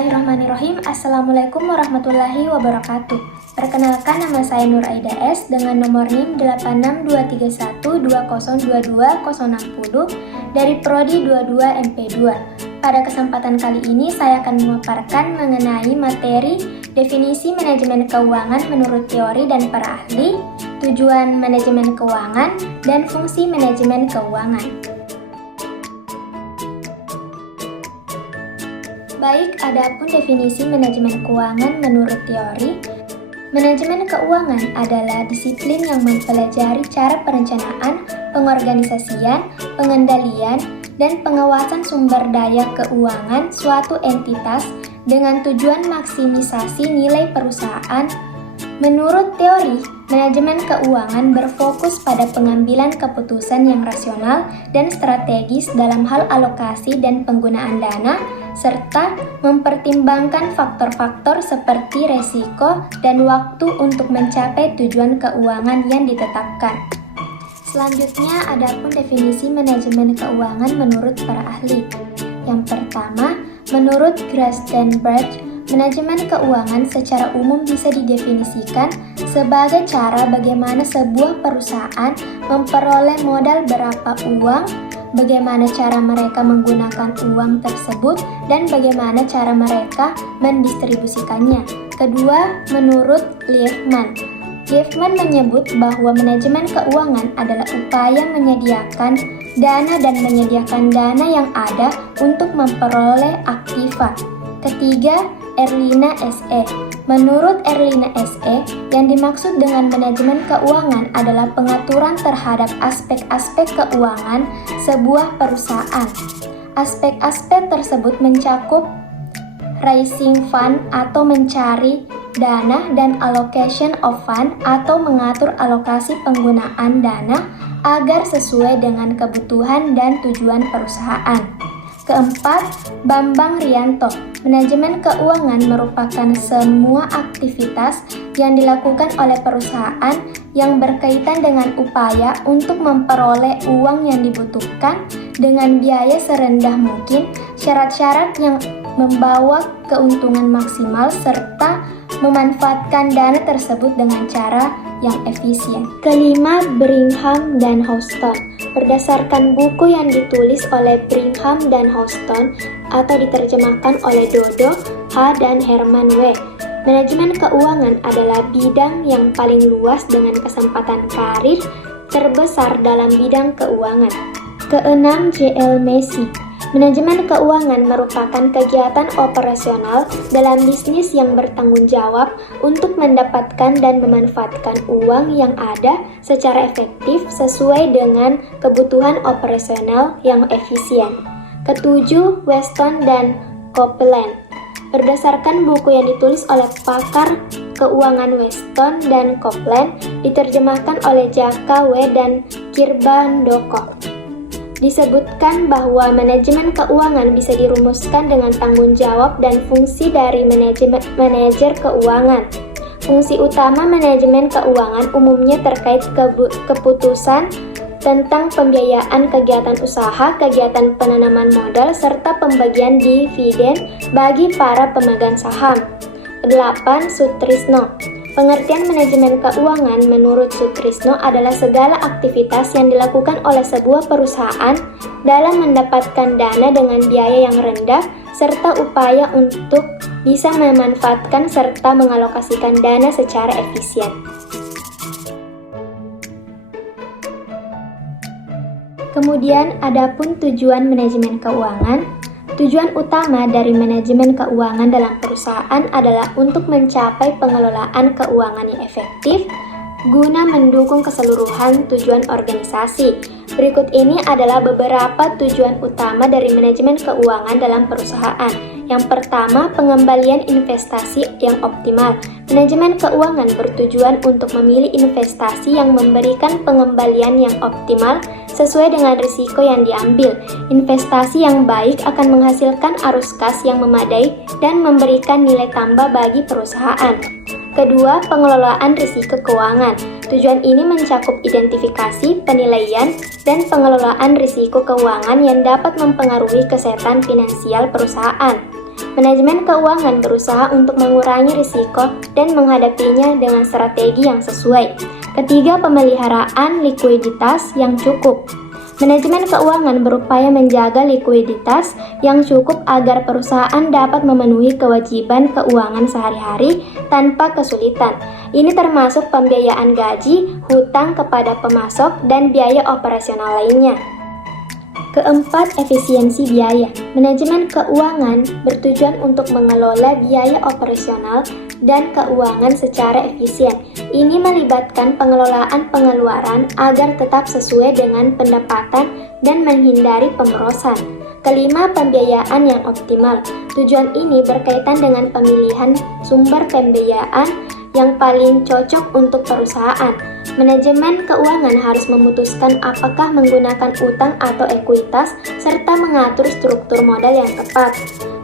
Bismillahirrahmanirrahim. Assalamualaikum warahmatullahi wabarakatuh. Perkenalkan, nama saya Nur Aida S dengan nomor NIM 86231202260 dari Prodi 22 MP2. Pada kesempatan kali ini saya akan memaparkan mengenai materi definisi manajemen keuangan menurut teori dan para ahli, tujuan manajemen keuangan, dan fungsi manajemen keuangan. Baik, adapun definisi manajemen keuangan menurut teori, manajemen keuangan adalah disiplin yang mempelajari cara perencanaan, pengorganisasian, pengendalian, dan pengawasan sumber daya keuangan suatu entitas dengan tujuan maksimisasi nilai perusahaan. Menurut teori, manajemen keuangan berfokus pada pengambilan keputusan yang rasional dan strategis dalam hal alokasi dan penggunaan dana, serta mempertimbangkan faktor-faktor seperti resiko dan waktu untuk mencapai tujuan keuangan yang ditetapkan. Selanjutnya, adapun definisi manajemen keuangan menurut para ahli. Yang pertama, menurut Grass dan Birch, manajemen keuangan secara umum bisa didefinisikan sebagai cara bagaimana sebuah perusahaan memperoleh modal berapa uang, bagaimana cara mereka menggunakan uang tersebut, dan bagaimana cara mereka mendistribusikannya. Kedua, menurut Liefman menyebut bahwa manajemen keuangan adalah upaya menyediakan dana dan menyediakan dana yang ada untuk memperoleh aktiva. Ketiga, Erlina SE. Menurut Erlina SE, yang dimaksud dengan manajemen keuangan adalah pengaturan terhadap aspek-aspek keuangan sebuah perusahaan. Aspek-aspek tersebut mencakup raising fund atau mencari dana dan allocation of fund atau mengatur alokasi penggunaan dana agar sesuai dengan kebutuhan dan tujuan perusahaan. Keempat, Bambang Rianto. Manajemen keuangan merupakan semua aktivitas yang dilakukan oleh perusahaan yang berkaitan dengan upaya untuk memperoleh uang yang dibutuhkan dengan biaya serendah mungkin, syarat-syarat yang membawa keuntungan maksimal, serta memanfaatkan dana tersebut dengan cara yang efisien. Kelima, Brigham dan Houston. Berdasarkan buku yang ditulis oleh Brigham dan Houston atau diterjemahkan oleh Dodo H. dan Herman W., manajemen keuangan adalah bidang yang paling luas dengan kesempatan karir terbesar dalam bidang keuangan. Keenam, J.L. Macy. Manajemen keuangan merupakan kegiatan operasional dalam bisnis yang bertanggung jawab untuk mendapatkan dan memanfaatkan uang yang ada secara efektif sesuai dengan kebutuhan operasional yang efisien. Ketujuh, Weston dan Copeland. Berdasarkan buku yang ditulis oleh pakar keuangan Weston dan Copeland, diterjemahkan oleh Jaka W. dan Kirbandoko, disebutkan bahwa manajemen keuangan bisa dirumuskan dengan tanggung jawab dan fungsi dari manajer keuangan. Fungsi utama manajemen keuangan umumnya terkait keputusan tentang pembiayaan kegiatan usaha, kegiatan penanaman modal, serta pembagian dividen bagi para pemegang saham. 8. Sutrisno. Pengertian manajemen keuangan menurut Sutrisno adalah segala aktivitas yang dilakukan oleh sebuah perusahaan dalam mendapatkan dana dengan biaya yang rendah serta upaya untuk bisa memanfaatkan serta mengalokasikan dana secara efisien. Kemudian, adapun tujuan manajemen keuangan. Tujuan utama dari manajemen keuangan dalam perusahaan adalah untuk mencapai pengelolaan keuangan yang efektif guna mendukung keseluruhan tujuan organisasi. Berikut ini adalah beberapa tujuan utama dari manajemen keuangan dalam perusahaan. Yang pertama, pengembalian investasi yang optimal. Manajemen keuangan bertujuan untuk memilih investasi yang memberikan pengembalian yang optimal sesuai dengan risiko yang diambil. Investasi yang baik akan menghasilkan arus kas yang memadai dan memberikan nilai tambah bagi perusahaan. Kedua, pengelolaan risiko keuangan. Tujuan ini mencakup identifikasi, penilaian, dan pengelolaan risiko keuangan yang dapat mempengaruhi kesehatan finansial perusahaan. Manajemen keuangan berusaha untuk mengurangi risiko dan menghadapinya dengan strategi yang sesuai. Ketiga, pemeliharaan likuiditas yang cukup. Manajemen keuangan berupaya menjaga likuiditas yang cukup agar perusahaan dapat memenuhi kewajiban keuangan sehari-hari tanpa kesulitan. Ini termasuk pembiayaan gaji, hutang kepada pemasok, dan biaya operasional lainnya. Keempat, efisiensi biaya. Manajemen keuangan bertujuan untuk mengelola biaya operasional dan keuangan secara efisien. Ini melibatkan pengelolaan pengeluaran agar tetap sesuai dengan pendapatan dan menghindari pemborosan. Kelima, pembiayaan yang optimal. Tujuan ini berkaitan dengan pemilihan sumber pembiayaan yang paling cocok untuk perusahaan. Manajemen keuangan harus memutuskan apakah menggunakan utang atau ekuitas, serta mengatur struktur modal yang tepat.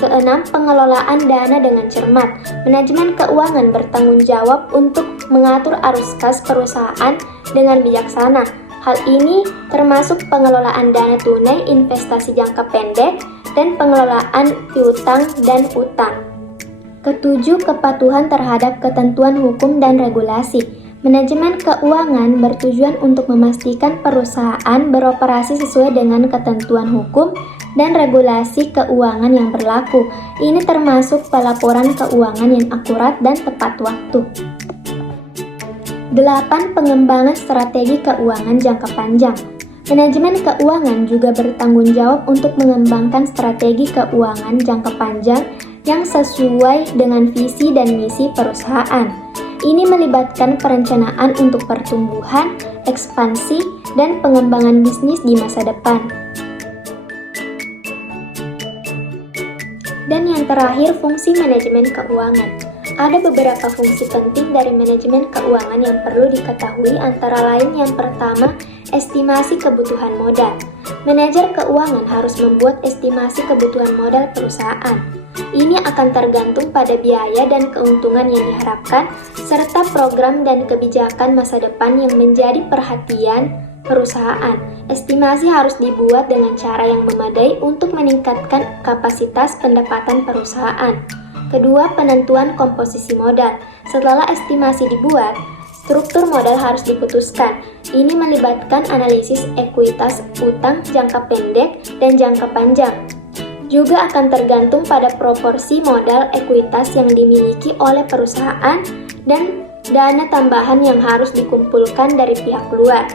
Keenam, pengelolaan dana dengan cermat. Manajemen keuangan bertanggung jawab untuk mengatur arus kas perusahaan dengan bijaksana. Hal ini termasuk pengelolaan dana tunai, investasi jangka pendek, dan pengelolaan piutang dan utang. Ketujuh, kepatuhan terhadap ketentuan hukum dan regulasi. Manajemen keuangan bertujuan untuk memastikan perusahaan beroperasi sesuai dengan ketentuan hukum dan regulasi keuangan yang berlaku. Ini termasuk pelaporan keuangan yang akurat dan tepat waktu. 8. Pengembangan strategi keuangan jangka panjang. Manajemen keuangan juga bertanggung jawab untuk mengembangkan strategi keuangan jangka panjang yang sesuai dengan visi dan misi perusahaan. Ini melibatkan perencanaan untuk pertumbuhan, ekspansi, dan pengembangan bisnis di masa depan. Dan yang terakhir, fungsi manajemen keuangan. Ada beberapa fungsi penting dari manajemen keuangan yang perlu diketahui, antara lain yang pertama, estimasi kebutuhan modal. Manajer keuangan harus membuat estimasi kebutuhan modal perusahaan. Ini akan tergantung pada biaya dan keuntungan yang diharapkan, serta program dan kebijakan masa depan yang menjadi perhatian perusahaan. Estimasi harus dibuat dengan cara yang memadai untuk meningkatkan kapasitas pendapatan perusahaan. Kedua, penentuan komposisi modal. Setelah estimasi dibuat, struktur modal harus diputuskan. Ini melibatkan analisis ekuitas utang jangka pendek dan jangka panjang. Juga akan tergantung pada proporsi modal ekuitas yang dimiliki oleh perusahaan dan dana tambahan yang harus dikumpulkan dari pihak luar.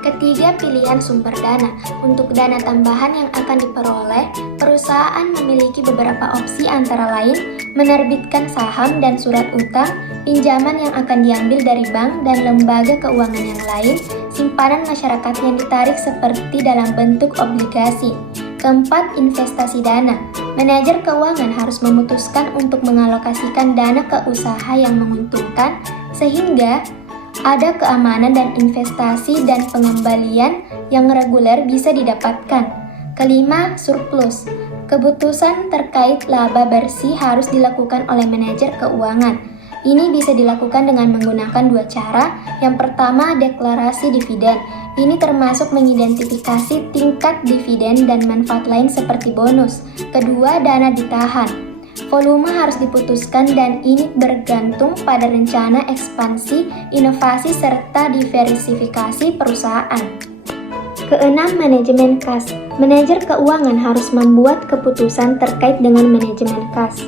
Ketiga, pilihan sumber dana. Untuk dana tambahan yang akan diperoleh, perusahaan memiliki beberapa opsi, antara lain menerbitkan saham dan surat utang, pinjaman yang akan diambil dari bank dan lembaga keuangan yang lain, simpanan masyarakat yang ditarik seperti dalam bentuk obligasi. Keempat, investasi dana. Manajer keuangan harus memutuskan untuk mengalokasikan dana ke usaha yang menguntungkan, sehingga ada keamanan dan investasi dan pengembalian yang reguler bisa didapatkan. Kelima, surplus. Keputusan terkait laba bersih harus dilakukan oleh manajer keuangan. Ini bisa dilakukan dengan menggunakan dua cara. Yang pertama, deklarasi dividen. Ini termasuk mengidentifikasi tingkat dividen dan manfaat lain seperti bonus. Kedua, dana ditahan. Volume harus diputuskan dan ini bergantung pada rencana ekspansi, inovasi, serta diversifikasi perusahaan. Keenam, manajemen kas. Manajer keuangan harus membuat keputusan terkait dengan manajemen kas.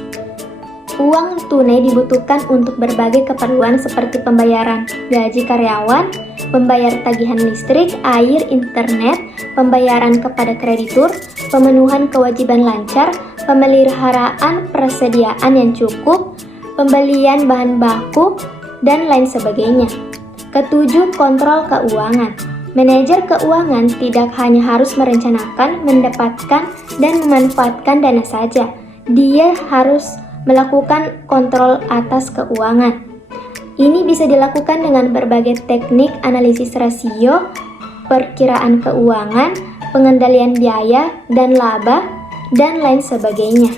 Uang tunai dibutuhkan untuk berbagai keperluan seperti pembayaran gaji karyawan, membayar tagihan listrik, air, internet, pembayaran kepada kreditur, pemenuhan kewajiban lancar, pemeliharaan persediaan yang cukup, pembelian bahan baku, dan lain sebagainya. Ketujuh, kontrol keuangan. Manajer keuangan tidak hanya harus merencanakan, mendapatkan, dan memanfaatkan dana saja. Dia harus melakukan kontrol atas keuangan. Ini bisa dilakukan dengan berbagai teknik analisis rasio, perkiraan keuangan, pengendalian biaya dan laba, dan lain sebagainya.